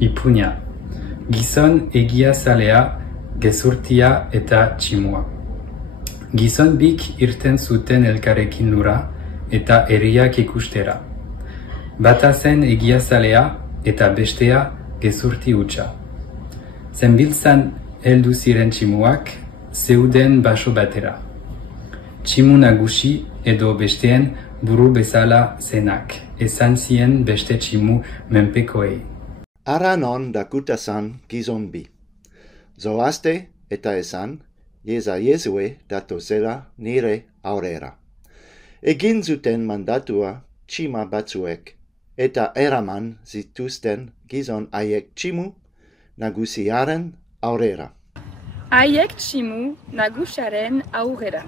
ipuina. Gizon egiazalea, gezurtia eta tximua. Gizon bik irten zuten elkarrekin lura eta herriak ikustera. Bata zen egiazalea eta bestea gezurti hutsa. Zenbiltzan heldu ziren tximuak, zeuden baso batera. Tximu nagusi edo besteen buru bezala zenak, esan zien beste tximu menpekoei. Ara non dakutazan gizon bi. Zoazte eta esan, Jezue datozela nire aurrera. Egin zuten mandatua txima batzuek, eta eraman zituzten gizon haiek tximu nagusiaren aurrera. Haiek tximu nagusiaren aurrera.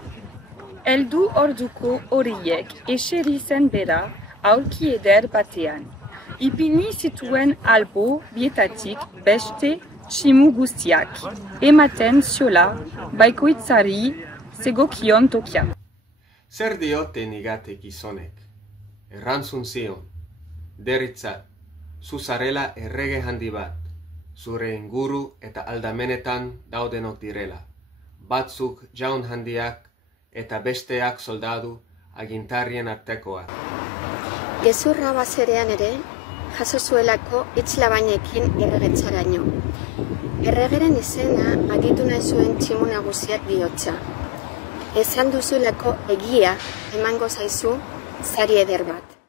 Heldu orduko horiek eseri zen bera aulki eder batean. Ipini zituen albo bietatik beste tximu guztiak, ematen ziola baikoitzari zegokion tokia. Zer diote nigate gizonek? Errantzun zion, deritzat, zuzarela errege handi bat, zure inguru eta aldamenetan daudenok direla, batzuk jaun handiak eta besteak soldadu agintarien artekoak. Gezurra bazerean ere, jaso zuelako itxlabainekin erregetzaraino. Erregeren izena agitu nahi zuen tximu nagusiak bihotza. Esan duzulako egia emango zaizu sari eder bat.